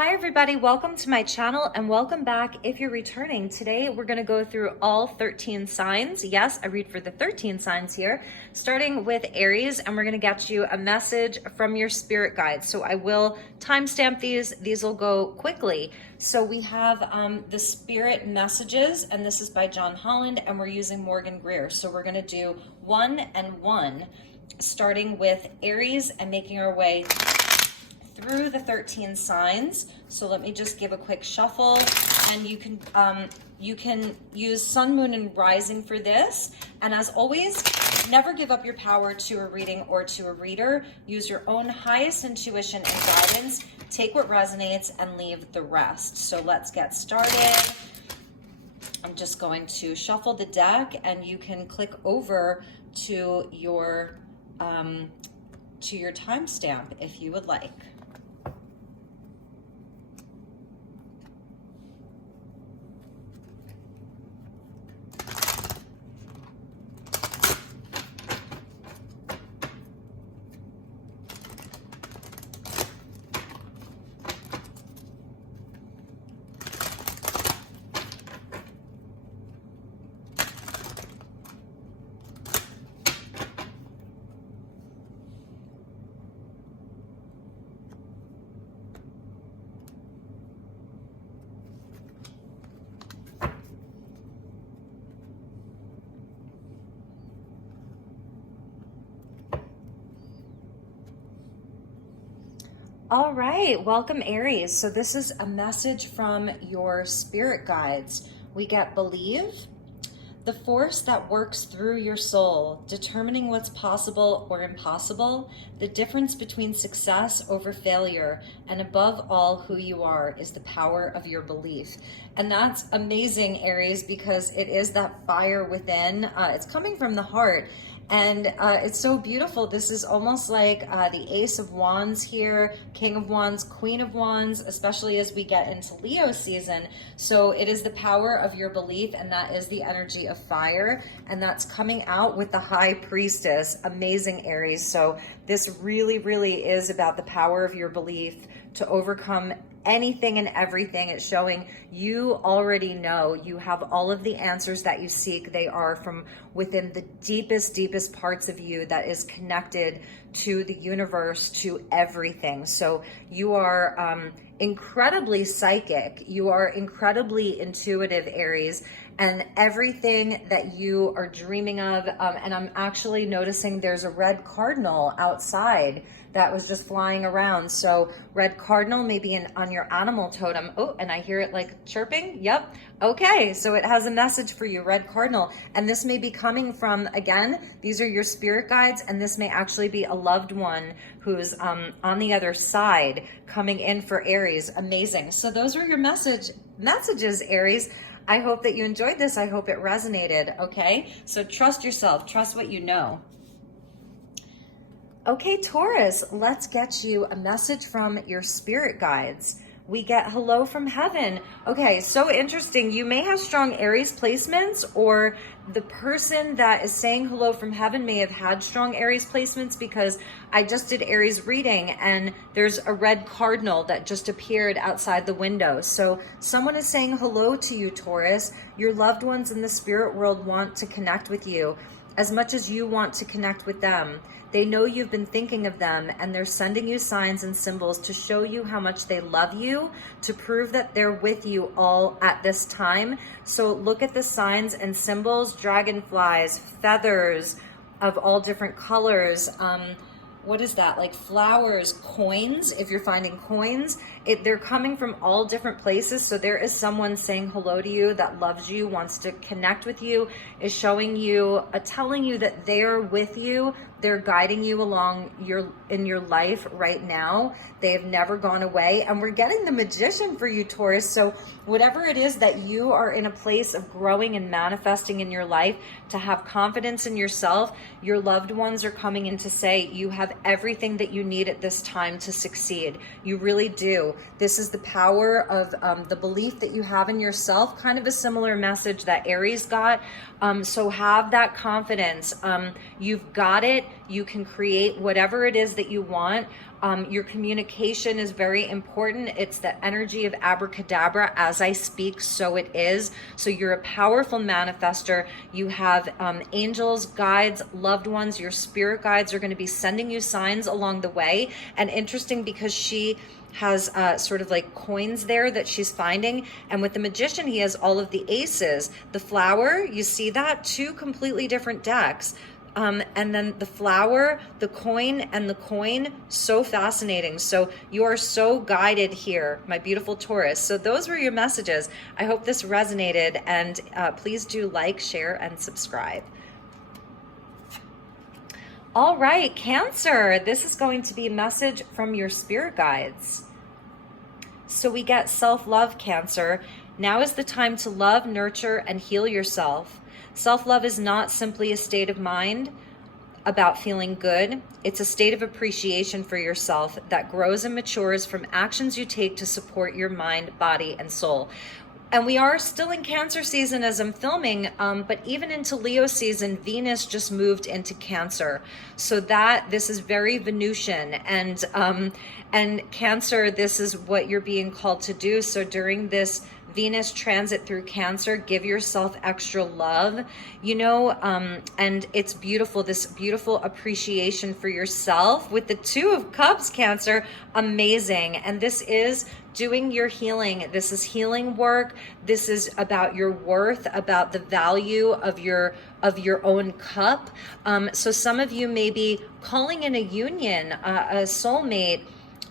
Hi everybody, welcome to my channel and welcome back if you're returning. Today we're going to go through all 13 signs. Yes, I read for the 13 signs here, starting with Aries, and we're going to get you a message from your spirit guides. So I will timestamp these. These will go quickly. So we have the spirit messages, and this is by John Holland, and we're using Morgan Greer. So we're going to do 1 and 1, starting with Aries and making our way through the 13 signs. So let me just give a quick shuffle, and you can use sun, moon, and rising for this. And as always, never give up your power to a reading or to a reader. Use your own highest intuition and guidance. Take what resonates and leave the rest. So let's get started. I'm just going to shuffle the deck, and you can click over to your timestamp if you would like. All right, welcome Aries. So this is a message from your spirit guides. We get believe, the force that works through your soul, determining what's possible or impossible, the difference between success over failure, and above all, who you are is the power of your belief. And that's amazing, Aries, because it is that fire within. It's coming from the heart. And it's so beautiful. This is almost like the Ace of Wands here, King of Wands, Queen of Wands, especially as we get into Leo season. So it is the power of your belief, and that is the energy of fire. And that's coming out with the High Priestess. Amazing, Aries. So this really, really is about the power of your belief to overcome anything and everything. It's showing you already know. You have all of the answers that you seek. They are from within the deepest parts of you that is connected to the universe, to everything. So you are incredibly psychic. You are incredibly intuitive, Aries, and everything that you are dreaming of. And I'm actually noticing there's a red cardinal outside that was just flying around. So red cardinal may be on your animal totem. Oh, and I hear it like chirping. Yep. Okay, so it has a message for you, red cardinal. And this may be coming from, again, these are your spirit guides, and this may actually be a loved one who's on the other side coming in for Aries. Amazing. So those are your messages, Aries. I hope that you enjoyed this. I hope it resonated. Okay, so trust yourself, trust what you know. Okay, Taurus, let's get you a message from your spirit guides. We get hello from heaven. Okay, so interesting. You may have strong Aries placements, or the person that is saying hello from heaven may have had strong Aries placements, because I just did Aries reading and there's a red cardinal that just appeared outside the window. So someone is saying hello to you, Taurus. Your loved ones in the spirit world want to connect with you as much as you want to connect with them. They know you've been thinking of them, and they're sending you signs and symbols to show you how much they love you, to prove that they're with you all at this time. So look at the signs and symbols: dragonflies, feathers of all different colors. What is that? Like flowers, coins. If you're finding coins, they're coming from all different places. So there is someone saying hello to you that loves you, wants to connect with you, is showing you, telling you that they're with you. They're guiding you along in your life right now. They have never gone away. And we're getting the Magician for you, Taurus. So whatever it is that you are in a place of growing and manifesting in your life, to have confidence in yourself, your loved ones are coming in to say you have everything that you need at this time to succeed. You really do. This is the power of the belief that you have in yourself, kind of a similar message that Aries got. So have that confidence. You've got it. You can create whatever it is that you want. Your communication is very important. It's the energy of abracadabra. As I speak, so it is. So you're a powerful manifester. You have angels, guides, loved ones. Your spirit guides are going to be sending you signs along the way. And interesting, because she has sort of like coins there that she's finding. And with the magician, he has all of the aces. The flower, you see that? Two completely different decks. And then the flower, the coin, and the coin, so fascinating. So you are so guided here, my beautiful Taurus. So those were your messages. I hope this resonated, and please do like, share, and subscribe. All right, Cancer, this is going to be a message from your spirit guides. So we get self-love, Cancer. Now is the time to love, nurture, and heal yourself. Self-love is not simply a state of mind about feeling good. It's a state of appreciation for yourself that grows and matures from actions you take to support your mind, body, and soul. And we are still in Cancer season as I'm filming, but even into Leo season, Venus just moved into Cancer. So this is very Venusian, and Cancer, this is what you're being called to do. So during this Venus transit through Cancer, give yourself extra love, and it's beautiful, this beautiful appreciation for yourself with the Two of Cups, Cancer, amazing. And this is doing your healing. This is healing work. This is about your worth, about the value of your own cup. So some of you may be calling in a union, a soulmate,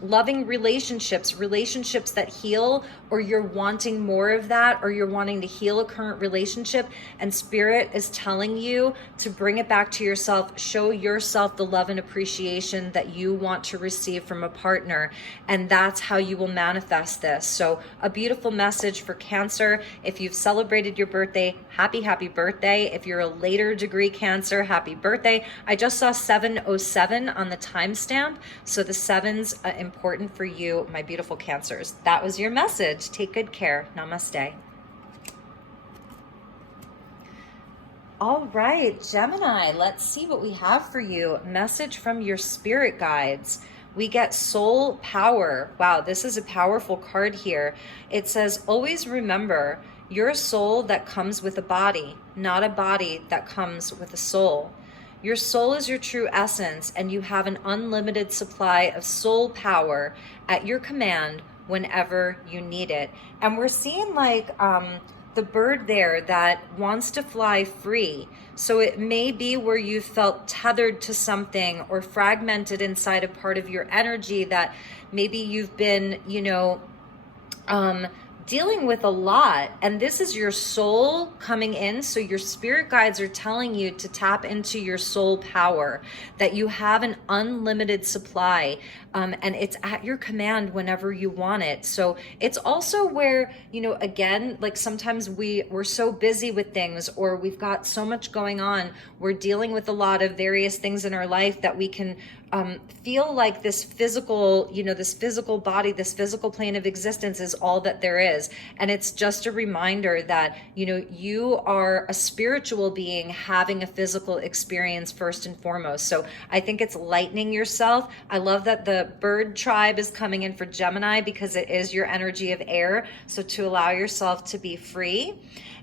loving relationships that heal, or you're wanting more of that, or you're wanting to heal a current relationship, and Spirit is telling you to bring it back to yourself. Show yourself the love and appreciation that you want to receive from a partner, and that's how you will manifest this. So a beautiful message for Cancer. If you've celebrated your birthday, happy birthday. If you're a later degree Cancer, happy birthday. I just saw 707 on the timestamp, so the seven's important for you, my beautiful Cancers. That was your message. Take good care. Namaste. All right, Gemini, let's see what we have for you. Message from your spirit guides. We get soul power. Wow, this is a powerful card here. It says, always remember, you're a soul that comes with a body, not a body that comes with a soul. Your soul is your true essence, and you have an unlimited supply of soul power at your command whenever you need it. And we're seeing like the bird there that wants to fly free. So it may be where you felt tethered to something or fragmented inside a part of your energy that maybe you've been, dealing with a lot, and this is your soul coming in. So your spirit guides are telling you to tap into your soul power, that you have an unlimited supply, and it's at your command whenever you want it. So it's also where, again, like sometimes we're so busy with things, or we've got so much going on, we're dealing with a lot of various things in our life that we can feel like this physical, this physical body, this physical plane of existence is all that there is. And it's just a reminder that, you are a spiritual being having a physical experience first and foremost. So I think it's lightening yourself. I love that the bird tribe is coming in for Gemini, because it is your energy of air. So to allow yourself to be free.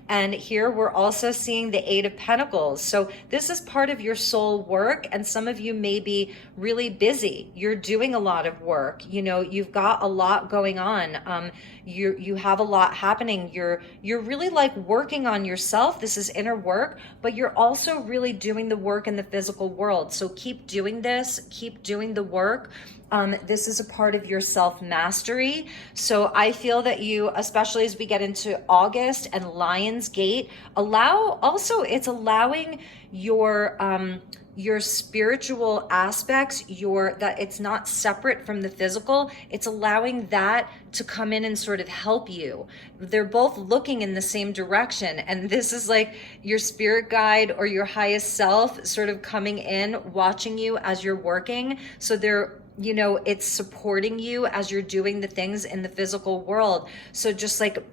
And here we're also seeing the Eight of Pentacles. So this is part of your soul work, and some of you may be really busy. You're doing a lot of work. You've got a lot going on. You have a lot happening. You're really like working on yourself. This is inner work, but you're also really doing the work in the physical world. So keep doing this. Keep doing the work. This is a part of your self-mastery. So I feel that you, especially as we get into August and Lion's Gate, it's allowing your spiritual aspects, that it's not separate from the physical. It's allowing that to come in and sort of help you. They're both looking in the same direction. And this is like your spirit guide or your highest self sort of coming in, watching you as you're working. So they're you know, it's supporting you as you're doing the things in the physical world. So just like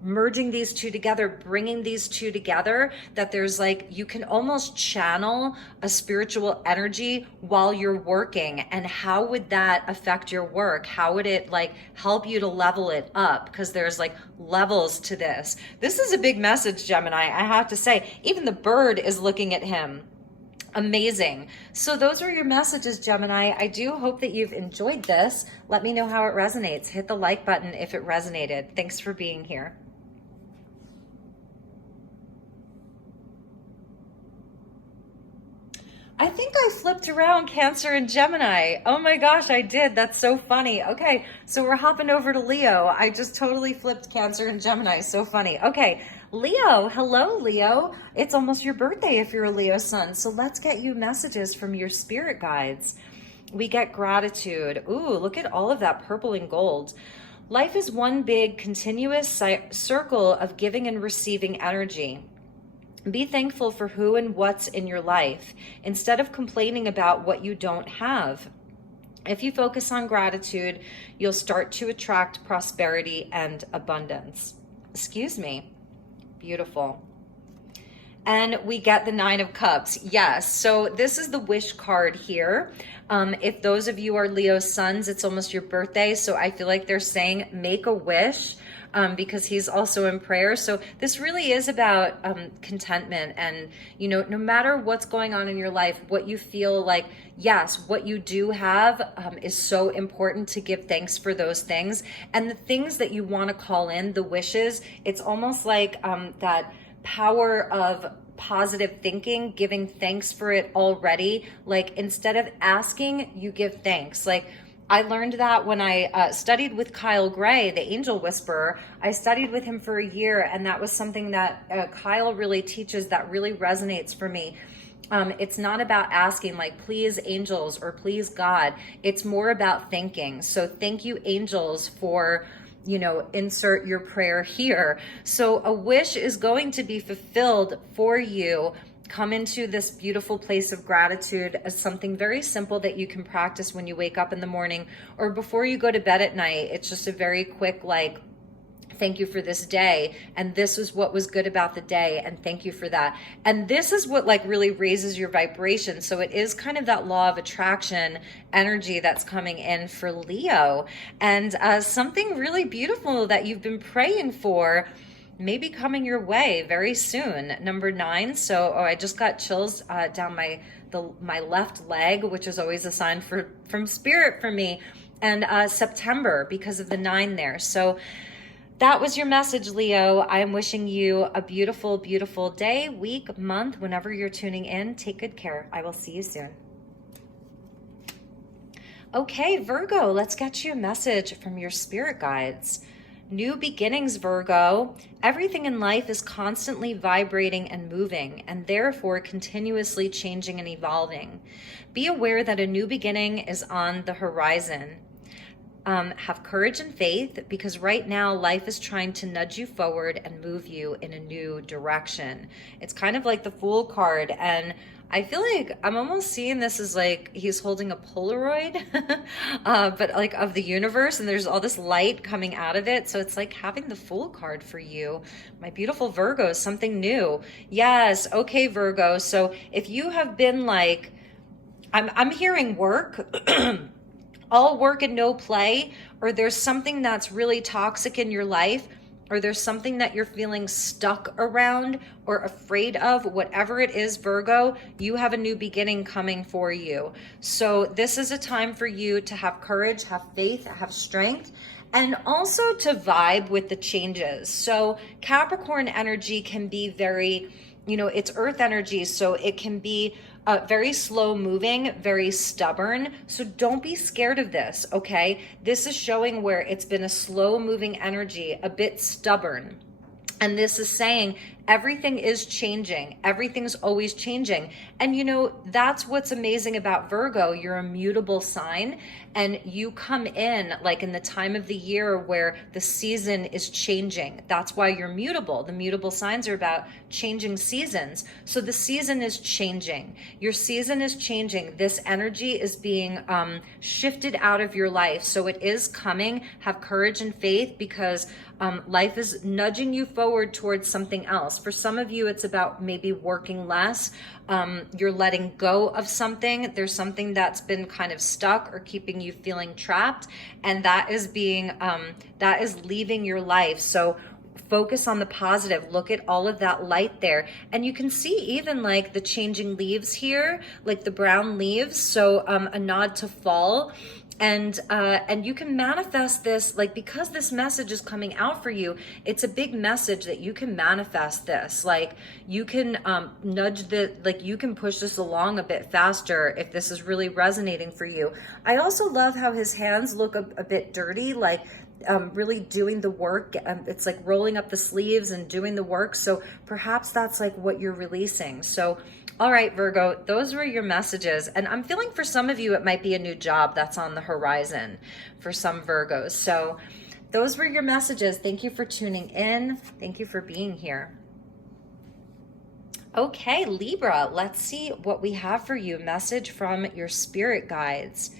merging these two together, bringing these two together, that there's like, you can almost channel a spiritual energy while you're working. And how would that affect your work? How would it like help you to level it up? Because there's like levels to this. This is a big message, Gemini. I have to say, even the bird is looking at him. Amazing. So those are your messages, Gemini. I do hope that you've enjoyed this. Let me know how it resonates. Hit the like button if it resonated. Thanks for being here. I think I flipped around Cancer and Gemini. Oh my gosh, I did. That's so funny. Okay, so we're hopping over to Leo. I just totally flipped Cancer and Gemini. So funny. Okay, Leo. Hello, Leo. It's almost your birthday if you're a Leo sun. So let's get you messages from your spirit guides. We get gratitude. Ooh, look at all of that purple and gold. Life is one big continuous circle of giving and receiving energy. Be thankful for who and what's in your life instead of complaining about what you don't have. If you focus on gratitude, you'll start to attract prosperity and abundance. Excuse me. Beautiful. And we get the Nine of Cups. Yes. So this is the wish card here. If those of you are Leo suns, it's almost your birthday. So I feel like they're saying make a wish. Because he's also in prayer. So this really is about contentment, and, you know, no matter what's going on in your life, what you feel like, yes, what you do have is so important to give thanks for those things. And the things that you want to call in, the wishes, it's almost like that power of positive thinking, giving thanks for it already. Like, instead of asking, you give thanks. Like, I learned that when I studied with Kyle Gray, the angel whisperer. I studied with him for a year, and that was something that Kyle really teaches that really resonates for me. It's not about asking like, please angels or please God. It's more about thinking. So thank you, angels, for, you know, insert your prayer here. So a wish is going to be fulfilled for you. Come into this beautiful place of gratitude as something very simple that you can practice when you wake up in the morning or before you go to bed at night. It's just a very quick, like, thank you for this day. And this is what was good about the day. And thank you for that. And this is what like really raises your vibration. So it is kind of that law of attraction energy that's coming in for Leo, and something really beautiful that you've been praying for maybe coming your way very soon. Number 9. So, I just got chills down my left leg, which is always a sign from spirit for me. And September, because of the 9 there. So that was your message, Leo. I am wishing you a beautiful, beautiful day, week, month, whenever you're tuning in. Take good care. I will see you soon. Okay, Virgo, let's get you a message from your spirit guides. New beginnings, Virgo. Everything in life is constantly vibrating and moving, and therefore continuously changing and evolving. Be aware that a new beginning is on the horizon. Have courage and faith, because right now life is trying to nudge you forward and move you in a new direction. It's kind of like the Fool card, and I feel like I'm almost seeing this as like he's holding a Polaroid, but like of the universe, and there's all this light coming out of it. So it's like having the Fool card for you, my beautiful Virgo, something new. Yes. Okay, Virgo. So if you have been like, I'm hearing work, all work and no play, or there's something that's really toxic in your life, or there's something that you're feeling stuck around or afraid of, whatever it is, Virgo, you have a new beginning coming for you. So this is a time for you to have courage, have faith, have strength, and also to vibe with the changes. So Capricorn energy can be very, it's earth energy, so it can be very slow moving, very stubborn. So don't be scared of this, okay? This is showing where it's been a slow moving energy, a bit stubborn. And this is saying everything is changing. Everything's always changing. And you know, that's what's amazing about Virgo. You're a mutable sign, and you come in like in the time of the year where the season is changing. That's why you're mutable. The mutable signs are about changing seasons. So the season is changing. Your season is changing. This energy is being shifted out of your life. So it is coming. Have courage and faith, because life is nudging you forward towards something else. For some of you, it's about maybe working less. You're letting go of something. There's something that's been kind of stuck or keeping you feeling trapped, and that is leaving your life. So focus on the positive. Look at all of that light there. And you can see even like the changing leaves here, like the brown leaves. So a nod to fall. And you can manifest this, like, because this message is coming out for you, it's a big message that you can manifest this. Like, you can you can push this along a bit faster if this is really resonating for you. I also love how his hands look a bit dirty, like really doing the work. It's like rolling up the sleeves and doing the work. So perhaps that's like what you're releasing. So all right, Virgo, those were your messages. And I'm feeling for some of you, it might be a new job that's on the horizon for some Virgos. So those were your messages. Thank you for tuning in. Thank you for being here. Okay, Libra, let's see what we have for you. Message from your spirit guides.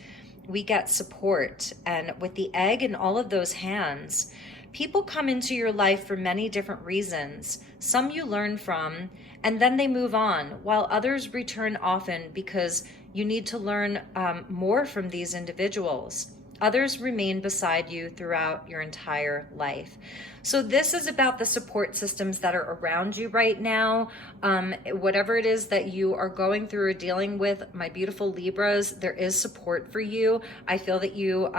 We get support. And with the egg and all of those hands, people come into your life for many different reasons. Some you learn from, and then they move on, while others return often because you need to learn more from these individuals. Others remain beside you throughout your entire life. So this is about the support systems that are around you right now. Whatever it is that you are going through or dealing with, my beautiful Libras, there is support for you. I feel that you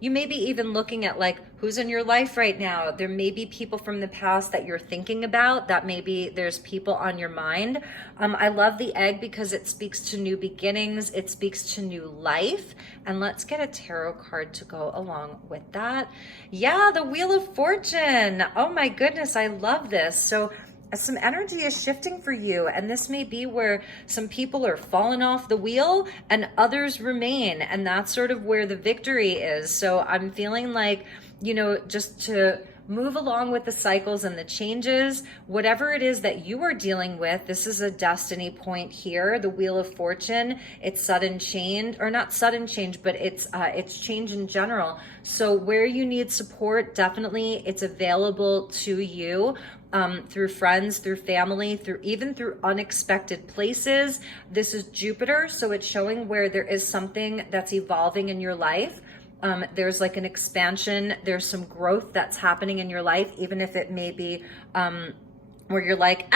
may be even looking at like, who's in your life right now? There may be people from the past that you're thinking about, that maybe there's people on your mind. I love the egg because it speaks to new beginnings. It speaks to new life. And let's get a tarot card to go along with that. Yeah, the Wheel of Fortune. Oh my goodness, I love this. So some energy is shifting for you, and this may be where some people are falling off the wheel and others remain, and that's sort of where the victory is. So I'm feeling like, you know, just to move along with the cycles and the changes, whatever it is that you are dealing with. This is a destiny point here, the Wheel of Fortune. It's sudden change, or not sudden change, but it's change in general. So where you need support, definitely it's available to you. Through friends, through family, even through unexpected places. This is Jupiter, so it's showing where there is something that's evolving in your life. There's like an expansion, there's some growth that's happening in your life, even if it may be where you're like,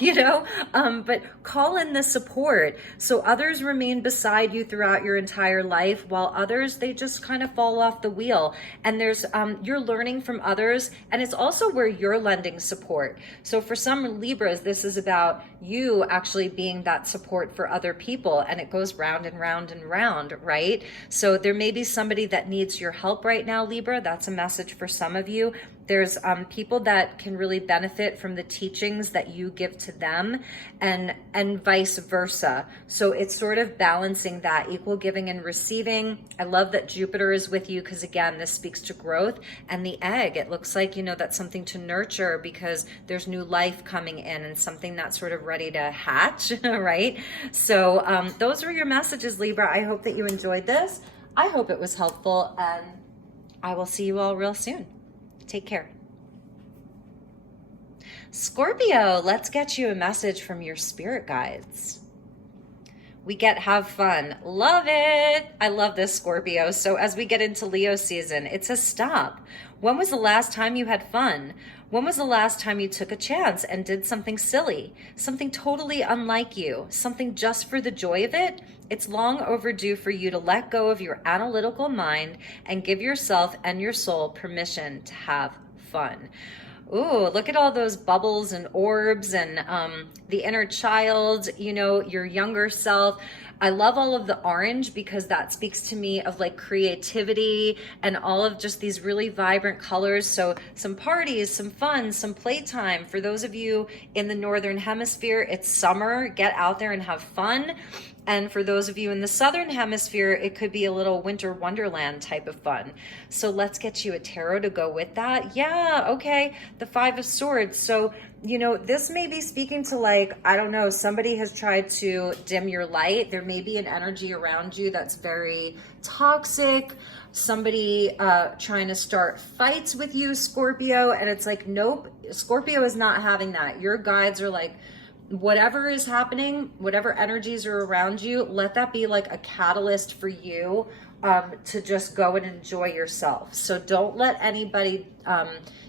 you know, but call in the support. So others remain beside you throughout your entire life, while others, they just kind of fall off the wheel. And there's, you're learning from others, and it's also where you're lending support. So for some Libras, this is about you actually being that support for other people, and it goes round and round and round, right? So there may be somebody that needs your help right now, Libra. That's a message for some of you. There's people that can really benefit from the teachings that you give to them, and vice versa. So it's sort of balancing that equal giving and receiving. I love that Jupiter is with you, because again, this speaks to growth. And the egg, it looks like, you know, that's something to nurture, because there's new life coming in and something that's sort of ready to hatch, right? So those were your messages, Libra. I hope that you enjoyed this. I hope it was helpful, and I will see you all real soon. Take care. Scorpio, let's get you a message from your spirit guides. We get have fun. Love it. I love this, Scorpio. So as we get into Leo season, it says stop. When was the last time you had fun? When was the last time you took a chance and did something silly? Something totally unlike you? Something just for the joy of it? It's long overdue for you to let go of your analytical mind and give yourself and your soul permission to have fun. Ooh, look at all those bubbles and orbs and the inner child, you know, your younger self. I love all of the orange because that speaks to me of like creativity and all of just these really vibrant colors. So some parties, some fun, some playtime. For those of you in the Northern Hemisphere, it's summer. Get out there and have fun. And for those of you in the Southern Hemisphere, it could be a little winter wonderland type of fun. So let's get you a tarot to go with that. Yeah, okay. The Five of Swords. So, you know, this may be speaking to like, I don't know, somebody has tried to dim your light. There may be an energy around you that's very toxic. Somebody trying to start fights with you, Scorpio. And it's like, nope, Scorpio is not having that. Your guides are like, whatever is happening, whatever energies are around you, let that be like a catalyst for you to just go and enjoy yourself. So don't let anybody,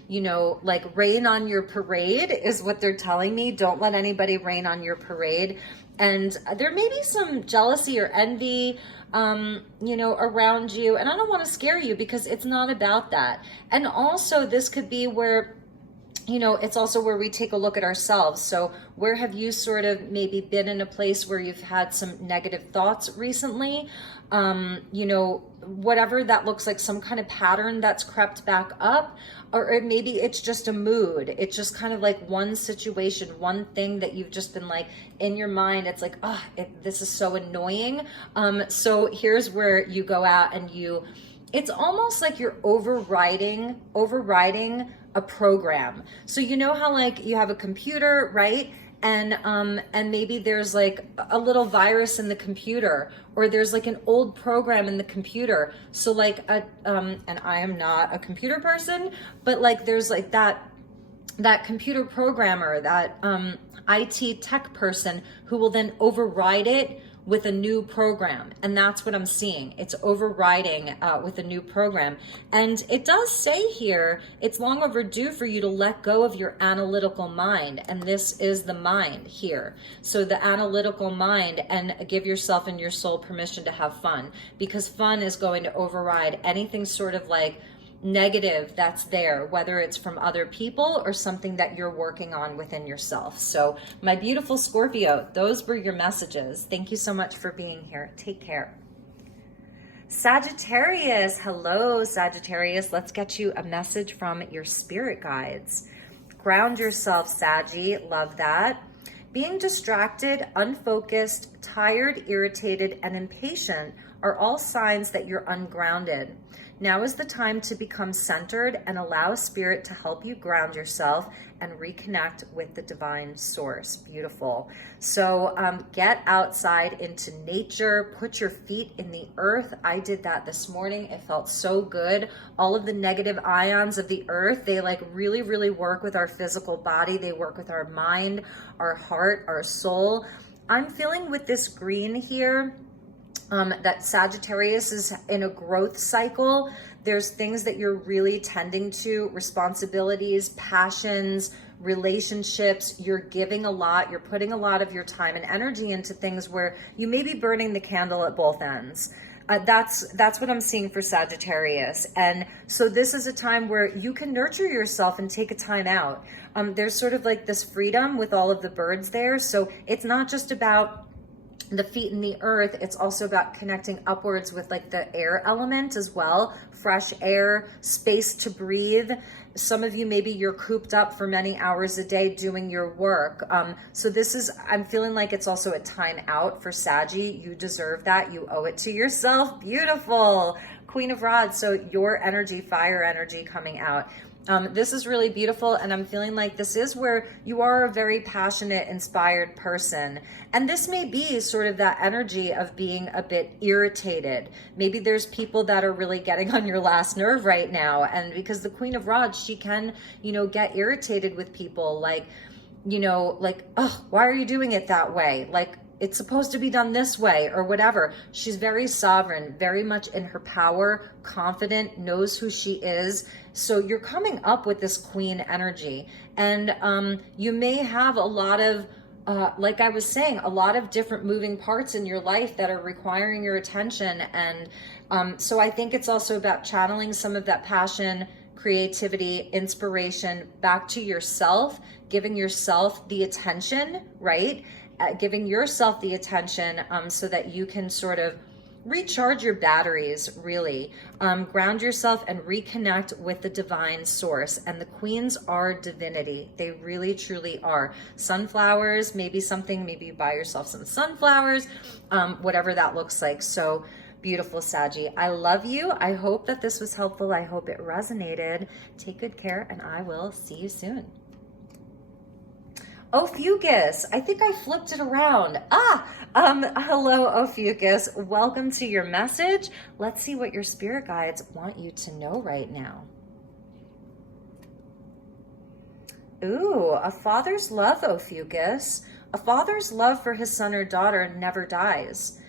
you know, like rain on your parade is what they're telling me. Don't let anybody rain on your parade. And there may be some jealousy or envy, you know, around you. And I don't want to scare you because it's not about that. And also this could be where, you know, it's also where we take a look at ourselves. So where have you sort of maybe been in a place where you've had some negative thoughts recently? You know, whatever that looks like, some kind of pattern that's crept back up, or maybe it's just a mood. It's just kind of like one situation, one thing that you've just been like in your mind. It's like, oh, this is so annoying. So here's where you go out and it's almost like you're overriding a program. So you know how like you have a computer, right? And maybe there's like a little virus in the computer, or there's like an old program in the computer. So like and I am not a computer person, but like there's like that computer programmer, that IT tech person who will then override it with a new program. And that's what I'm seeing. It's overriding with a new program. And it does say here, it's long overdue for you to let go of your analytical mind. And this is the mind here. So the analytical mind, and give yourself and your soul permission to have fun, because fun is going to override anything sort of like negative that's there, whether it's from other people or something that you're working on within yourself. So my beautiful Scorpio, those were your messages. Thank you so much for being here. Take care. Sagittarius, hello Sagittarius. Let's get you a message from your spirit guides. Ground yourself, Saggy. Love that. Being distracted, unfocused, tired, irritated, and impatient are all signs that you're ungrounded. Now is the time to become centered and allow Spirit to help you ground yourself and reconnect with the divine source. Beautiful. So get outside into nature, put your feet in the earth. I did that this morning. It felt so good. All of the negative ions of the earth, they like really, really work with our physical body. They work with our mind, our heart, our soul. I'm feeling with this green here, that Sagittarius is in a growth cycle. There's things that you're really tending to, responsibilities, passions, relationships. You're giving a lot. You're putting a lot of your time and energy into things where you may be burning the candle at both ends. That's what I'm seeing for Sagittarius. And so this is a time where you can nurture yourself and take a time out. There's sort of like this freedom with all of the birds there. So it's not just about the feet in the earth, it's also about connecting upwards with like the air element as well. Fresh air, space to breathe. Some of you, maybe you're cooped up for many hours a day doing your work. So this is, I'm feeling like it's also a time out for Saggy. You deserve that. You owe it to yourself. Beautiful. Queen of Rods. So your energy, fire energy coming out. This is really beautiful, and I'm feeling like this is where you are a very passionate, inspired person. And this may be sort of that energy of being a bit irritated. Maybe there's people that are really getting on your last nerve right now. And because the Queen of Rods, she can, you know, get irritated with people like, you know, like, oh, why are you doing it that way? Like, it's supposed to be done this way or whatever. She's very sovereign, very much in her power, confident, knows who she is. So you're coming up with this queen energy. And you may have a lot of, like I was saying, a lot of different moving parts in your life that are requiring your attention. And so I think it's also about channeling some of that passion, creativity, inspiration back to yourself, giving yourself the attention, right? giving yourself the attention so that you can sort of recharge your batteries, really. Ground yourself and reconnect with the divine source. And the queens are divinity. They really, truly are. Sunflowers, maybe you buy yourself some sunflowers, whatever that looks like. So beautiful, Saggy. I love you. I hope that this was helpful. I hope it resonated. Take good care, and I will see you soon. Ophiuchus, I think I flipped it around. Hello, Ophiuchus. Welcome to your message. Let's see what your spirit guides want you to know right now. Ooh, a father's love, Ophiuchus. A father's love for his son or daughter never dies.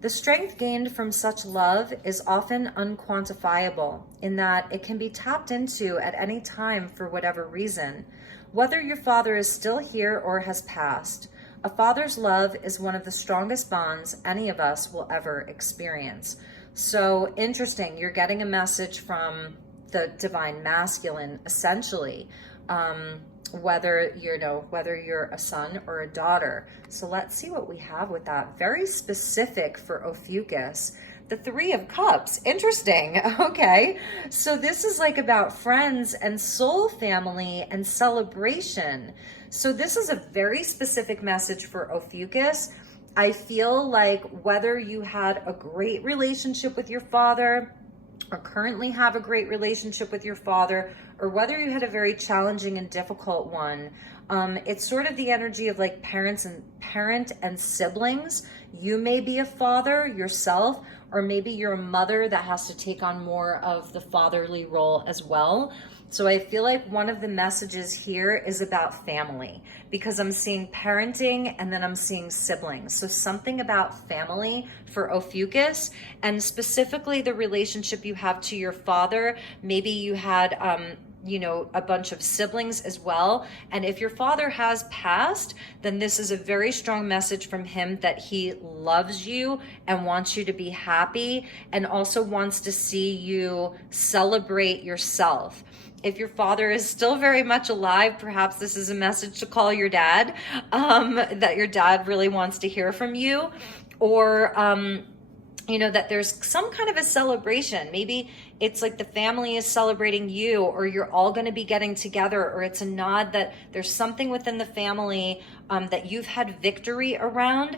The strength gained from such love is often unquantifiable in that it can be tapped into at any time for whatever reason. Whether your father is still here or has passed, a father's love is one of the strongest bonds any of us will ever experience. So interesting, you're getting a message from the divine masculine, essentially, whether you're a son or a daughter. So let's see what we have with that. Very specific for Ophiuchus. The Three of Cups. Interesting. Okay. So this is like about friends and soul family and celebration. So this is a very specific message for Ophiuchus. I feel like whether you had a great relationship with your father or currently have a great relationship with your father, or whether you had a very challenging and difficult one, it's sort of the energy of like parent and siblings. You may be a father yourself, or maybe you're a mother that has to take on more of the fatherly role as well. So I feel like one of the messages here is about family, because I'm seeing parenting and then I'm seeing siblings. So something about family for Ophiuchus, and specifically the relationship you have to your father. Maybe you had, a bunch of siblings as well. And if your father has passed, then this is a very strong message from him that he loves you and wants you to be happy, and also wants to see you celebrate yourself. If your father is still very much alive, perhaps this is a message to call your dad, that your dad really wants to hear from you, or, that there's some kind of a celebration. Maybe it's like the family is celebrating you, or you're all going to be getting together, or it's a nod that there's something within the family that you've had victory around.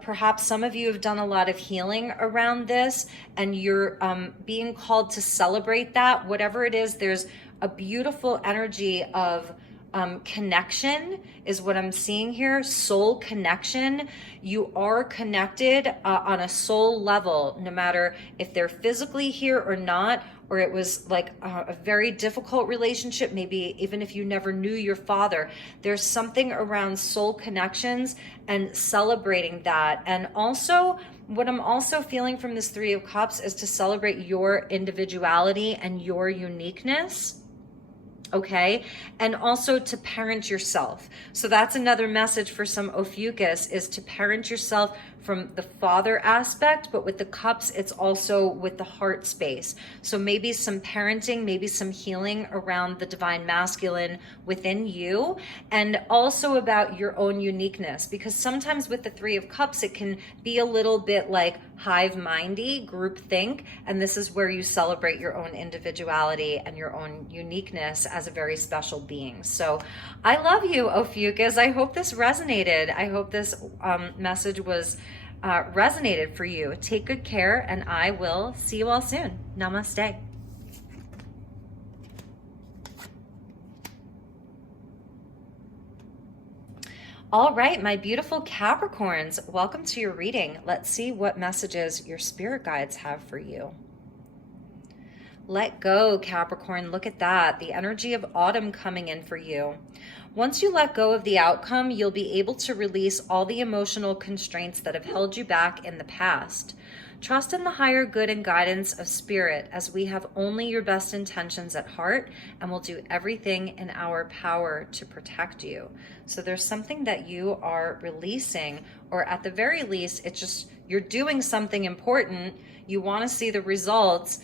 Perhaps some of you have done a lot of healing around this, and you're being called to celebrate that. Whatever it is, there's a beautiful energy of connection is what I'm seeing here. Soul connection. You are connected on a soul level, no matter if they're physically here or not, or it was like a very difficult relationship, maybe even if you never knew your father. There's something around soul connections and celebrating that. And also, what I'm also feeling from this Three of Cups is to celebrate your individuality and your uniqueness. Okay. And also to parent yourself. So that's another message for some Ophiuchus, is to parent yourself from the father aspect, but with the cups, it's also with the heart space. So maybe some parenting, maybe some healing around the divine masculine within you, and also about your own uniqueness, because sometimes with the Three of Cups, it can be a little bit like hive-mindy, group think, and this is where you celebrate your own individuality and your own uniqueness as a very special being. So I love you, Ophiuchus. I hope this resonated. I hope this message was resonated for you. Take good care, and I will see you all soon. Namaste. All right, my beautiful Capricorns, welcome to your reading. Let's see what messages your spirit guides have for you. Let go, Capricorn. Look at that. The energy of autumn coming in for you. Once you let go of the outcome, you'll be able to release all the emotional constraints that have held you back in the past. Trust in the higher good and guidance of spirit, as we have only your best intentions at heart and will do everything in our power to protect you. So there's something that you are releasing, or at the very least, it's just you're doing something important. You want to see the results.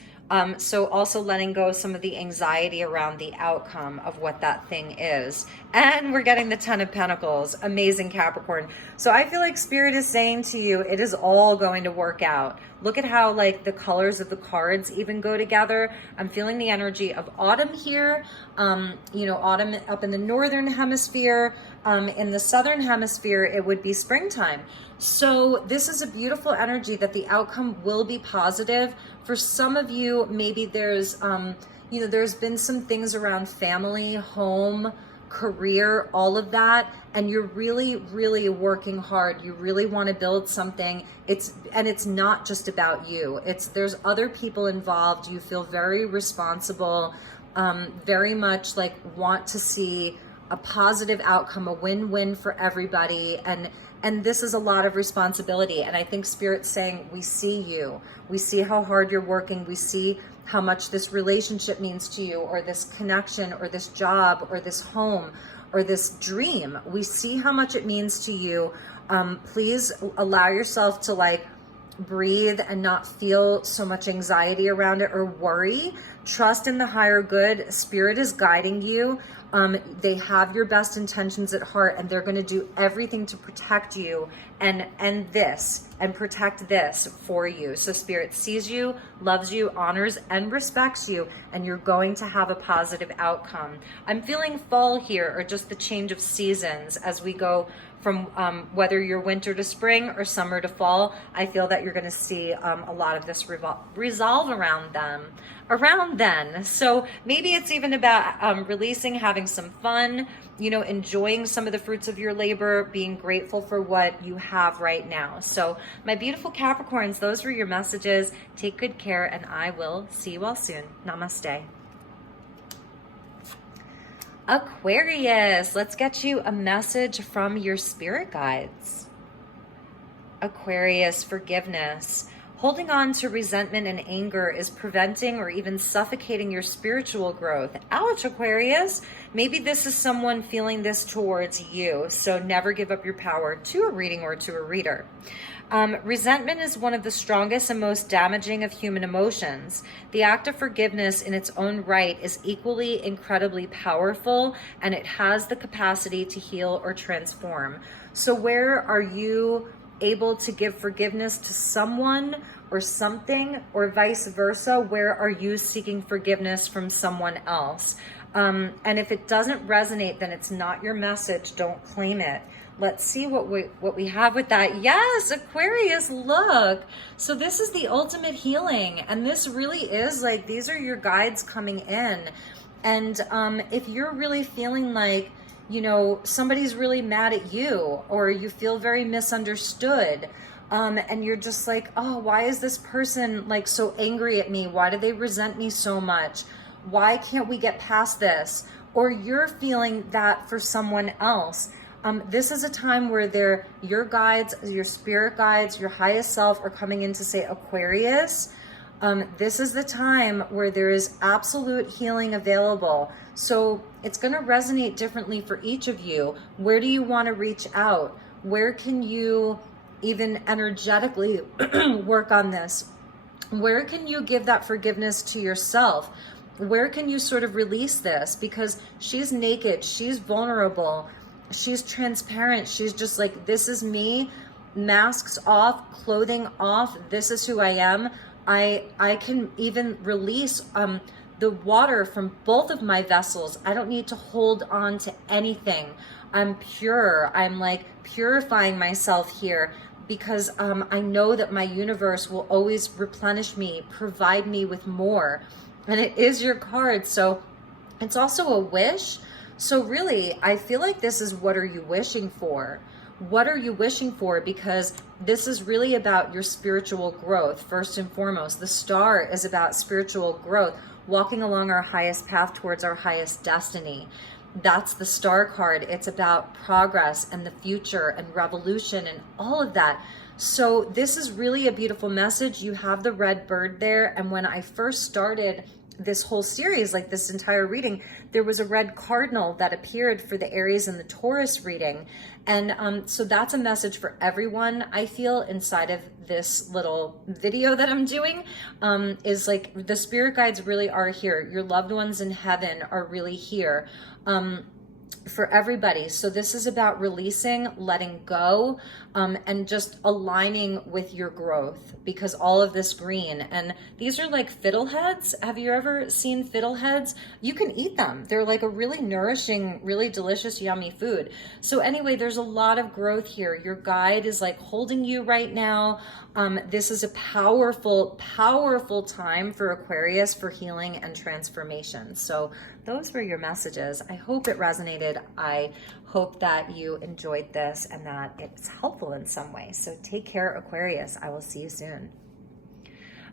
So also letting go of some of the anxiety around the outcome of what that thing is. And we're getting the 10 of Pentacles. Amazing, Capricorn. So I feel like Spirit is saying to you, it is all going to work out. Look at how like the colors of the cards even go together. I'm feeling the energy of autumn here. You know, autumn up in the northern hemisphere. In the southern hemisphere, it would be springtime. So this is a beautiful energy that the outcome will be positive. For some of you, maybe there's, you know, there's been some things around family, home, career, all of that, and you're really, really working hard. You really want to build something. It's not just about you. There's other people involved. You feel very responsible, very much like want to see a positive outcome, a win-win for everybody. And this is a lot of responsibility. And I think Spirit's saying, we see you. We see how hard you're working. We see how much this relationship means to you, or this connection, or this job, or this home, or this dream. We see how much it means to you. Please allow yourself to like breathe and not feel so much anxiety around it or worry. Trust in the higher good. Spirit is guiding you. They have your best intentions at heart, and they're going to do everything to protect you and protect this for you. So Spirit sees you, loves you, honors and respects you, and you're going to have a positive outcome. I'm feeling fall here, or just the change of seasons as we go from whether you're winter to spring or summer to fall. I feel that you're going to see a lot of this resolve around then. So maybe it's even about releasing, having some fun, you know, enjoying some of the fruits of your labor, being grateful for what you have right now. So my beautiful Capricorns, those were your messages. Take good care, and I will see you all soon. Namaste. Aquarius, let's get you a message from your spirit guides. Aquarius, forgiveness. Holding on to resentment and anger is preventing or even suffocating your spiritual growth. Ouch, Aquarius. Maybe this is someone feeling this towards you, so never give up your power to a reading or to a reader. Resentment is one of the strongest and most damaging of human emotions. The act of forgiveness in its own right is equally incredibly powerful, and it has the capacity to heal or transform. So where are you able to give forgiveness to someone or something, or vice versa? Where are you seeking forgiveness from someone else? And if it doesn't resonate, then it's not your message. Don't claim it. Let's see what we have with that. Yes, Aquarius, look. So this is the ultimate healing. And this really is like, these are your guides coming in. And if you're really feeling like, you know, somebody's really mad at you, or you feel very misunderstood, and you're just like, oh, why is this person like so angry at me? Why do they resent me so much? Why can't we get past this? Or you're feeling that for someone else. This is a time where your guides, your spirit guides, your highest self are coming in to say, Aquarius, this is the time where there is absolute healing available. So it's going to resonate differently for each of you. Where do you want to reach out? Where can you even energetically work on this? Where can you give that forgiveness to yourself? Where can you sort of release this? Because she's naked, she's vulnerable, she's transparent. She's just like, this is me, masks off, clothing off. This is who I am. I can even release the water from both of my vessels. I don't need to hold on to anything. I'm pure. I'm like purifying myself here because I know that my universe will always replenish me, provide me with more. And it is your card. So it's also a wish. So really, I feel like this is, what are you wishing for? What are you wishing for? Because this is really about your spiritual growth, first and foremost. The star is about spiritual growth, walking along our highest path towards our highest destiny. That's the star card. It's about progress and the future and revolution and all of that. So this is really a beautiful message. You have the red bird there. And when I first started this whole series, like this entire reading, there was a red cardinal that appeared for the Aries and the Taurus reading. And so that's a message for everyone, I feel, inside of this little video that I'm doing, is like the spirit guides really are here. Your loved ones in heaven are really here. For everybody. So this is about releasing, letting go, and just aligning with your growth, because all of this green, and these are like fiddleheads. Have you ever seen fiddleheads? You can eat them. They're like a really nourishing, really delicious, yummy food. So anyway, there's a lot of growth here. Your guide is like holding you right now. This is a powerful, powerful time for Aquarius for healing and transformation. So those were your messages. I hope it resonated. I hope that you enjoyed this and that it's helpful in some way. So take care, Aquarius. I will see you soon.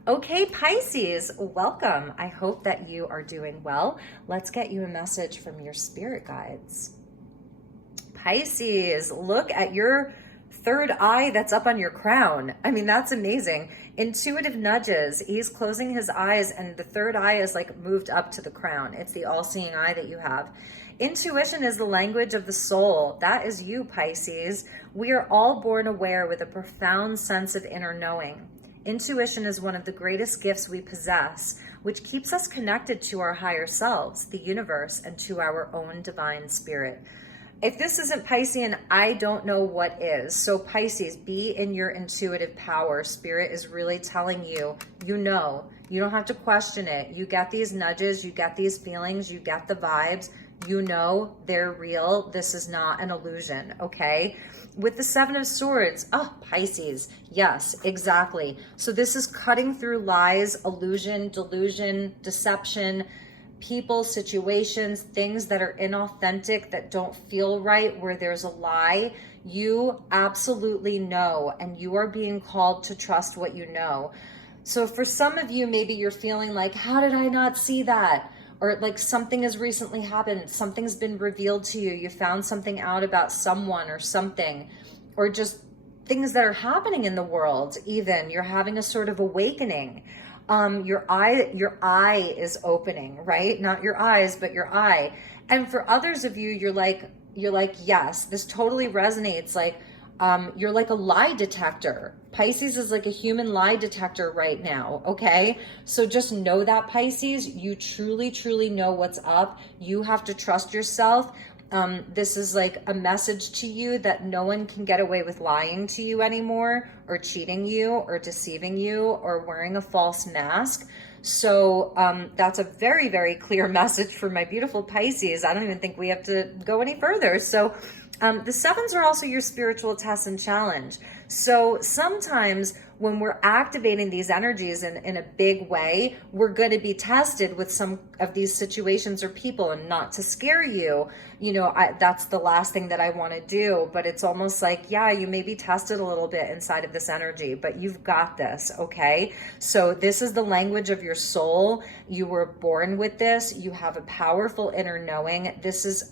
Okay, Pisces, welcome. I hope that you are doing well. Let's get you a message from your spirit guides. Pisces, look at your third eye that's up on your crown. I mean, that's amazing. Intuitive nudges. He's closing his eyes and the third eye is like moved up to the crown. It's the all-seeing eye that you have. Intuition is the language of the soul. That is you, Pisces. We are all born aware with a profound sense of inner knowing. Intuition is one of the greatest gifts we possess, which keeps us connected to our higher selves, the universe, and to our own divine spirit. If this isn't Piscean, I don't know what is. So Pisces, be in your intuitive power. Spirit is really telling you, you know, you don't have to question it. You get these nudges, you get these feelings, you get the vibes, you know they're real. This is not an illusion, okay? With the Seven of Swords, oh, Pisces, yes, exactly. So this is cutting through lies, illusion, delusion, deception, people, situations, things that are inauthentic, that don't feel right, where there's a lie. You absolutely know, and you are being called to trust what you know. So for some of you, maybe you're feeling like, how did I not see that? Or like something has recently happened, something's been revealed to you, you found something out about someone or something, or just things that are happening in the world. Even you're having a sort of awakening. Your eye is opening, right? Not your eyes, but your eye. And for others of you, you're like, yes, this totally resonates. Like, you're like a lie detector. Pisces is like a human lie detector right now. Okay. So just know that, Pisces, you truly, truly know what's up. You have to trust yourself. This is like a message to you that no one can get away with lying to you anymore, or cheating you, or deceiving you, or wearing a false mask. So that's a very, very clear message for my beautiful Pisces. I don't even think we have to go any further. So the sevens are also your spiritual test and challenge. So sometimes when we're activating these energies in a big way, we're going to be tested with some of these situations or people. And not to scare you, you know, that's the last thing that I want to do. But it's almost like, yeah, you may be tested a little bit inside of this energy, but you've got this, okay? So this is the language of your soul. You were born with this. You have a powerful inner knowing. This is,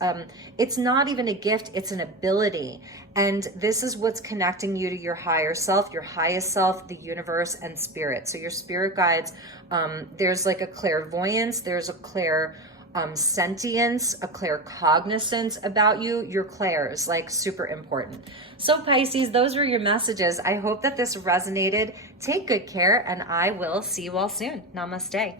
it's not even a gift, it's an ability. And this is what's connecting you to your higher self, your highest self, the universe, and spirit. So your spirit guides, there's like a clairvoyance, there's a clair sentience, a claircognizance about you. Your clairs, like, super important. So Pisces, those were your messages. I hope that this resonated. Take good care, and I will see you all soon. Namaste.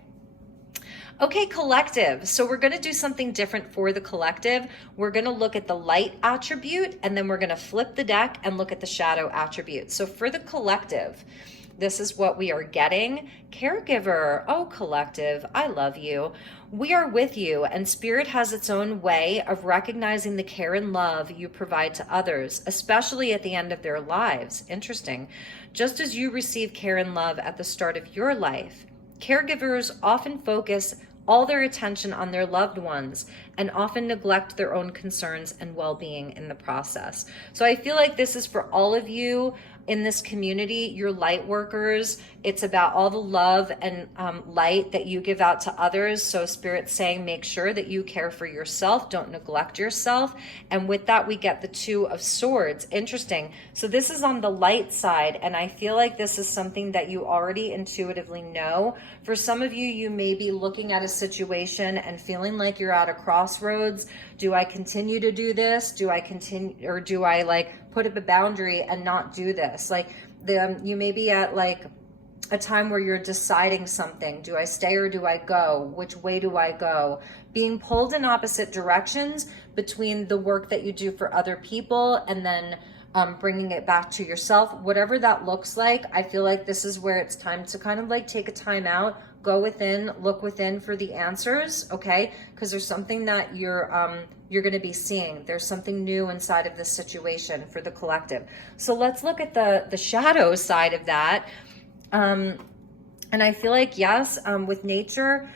Okay, collective. So we're going to do something different for the collective. We're going to look at the light attribute, and then we're going to flip the deck and look at the shadow attribute. So for the collective, this is what we are getting. Caregiver. Oh, collective, I love you. We are with you, and Spirit has its own way of recognizing the care and love you provide to others, especially at the end of their lives. Interesting. Just as you receive care and love at the start of your life, caregivers often focus all their attention on their loved ones and often neglect their own concerns and well-being in the process. So I feel like this is for all of you in this community, you're light workers. It's about all the love and light that you give out to others. So Spirit's saying, make sure that you care for yourself. Don't neglect yourself. And with that, we get the Two of Swords. Interesting. So this is on the light side. And I feel like this is something that you already intuitively know. For some of you, you may be looking at a situation and feeling like you're at a crossroads. Do I continue to do this? Do I continue, or do I like put up a boundary and not do this? Like you may be at like a time where you're deciding something. Do I stay or do I go? Which way do I go? Being pulled in opposite directions between the work that you do for other people and then bringing it back to yourself. Whatever that looks like, I feel like this is where it's time to kind of like take a time out, go within, look within for the answers, okay? Because there's something that you're going to be seeing. There's something new inside of this situation for the collective. So let's look at the shadow side of that. And I feel like, yes, with nature,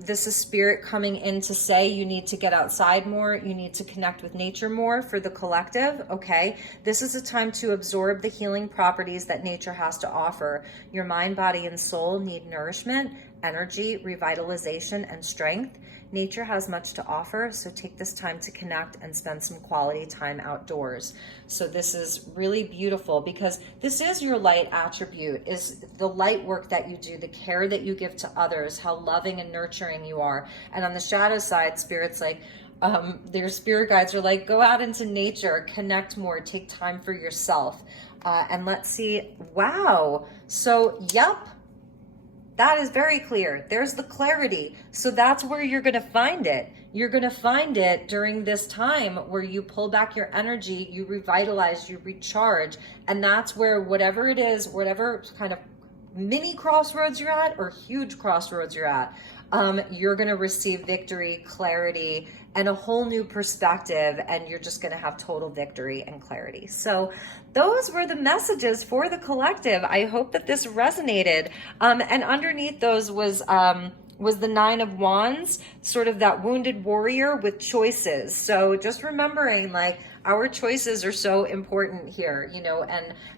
this is Spirit coming in to say you need to get outside more. You need to connect with nature more for the collective. Okay. This is a time to absorb the healing properties that nature has to offer. Your mind, body, and soul need nourishment, energy, revitalization, and strength. Nature has much to offer, so take this time to connect and spend some quality time outdoors. So this is really beautiful because this is your light attribute, is the light work that you do, the care that you give to others, how loving and nurturing you are. And on the shadow side, Spirit's like, their spirit guides are like, go out into nature, connect more, take time for yourself. And let's see, wow. So, yep. That is very clear. There's the clarity. So that's where you're going to find it. You're going to find it during this time where you pull back your energy, you revitalize, you recharge. And that's where whatever it is, whatever kind of mini crossroads you're at or huge crossroads you're at, you're going to receive victory, clarity, and a whole new perspective, and you're just going to have total victory and clarity. So those were the messages for the collective. I hope that this resonated. And underneath those was the Nine of Wands, sort of that wounded warrior with choices. So just remembering, like, our choices are so important here, you know,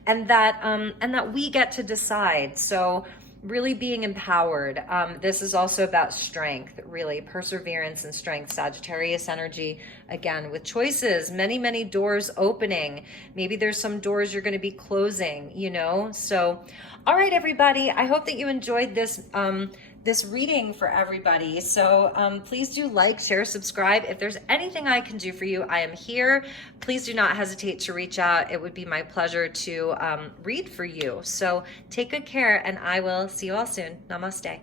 and that we get to decide. So really being empowered. This is also about strength, really, perseverance and strength. Sagittarius energy, again, with choices, many, many doors opening. Maybe there's some doors you're going to be closing, you know? So, all right, everybody, I hope that you enjoyed this, this reading for everybody. So please do like, share, subscribe. If there's anything I can do for you, I am here. Please do not hesitate to reach out. It would be my pleasure to read for you. So take good care, and I will see you all soon. Namaste.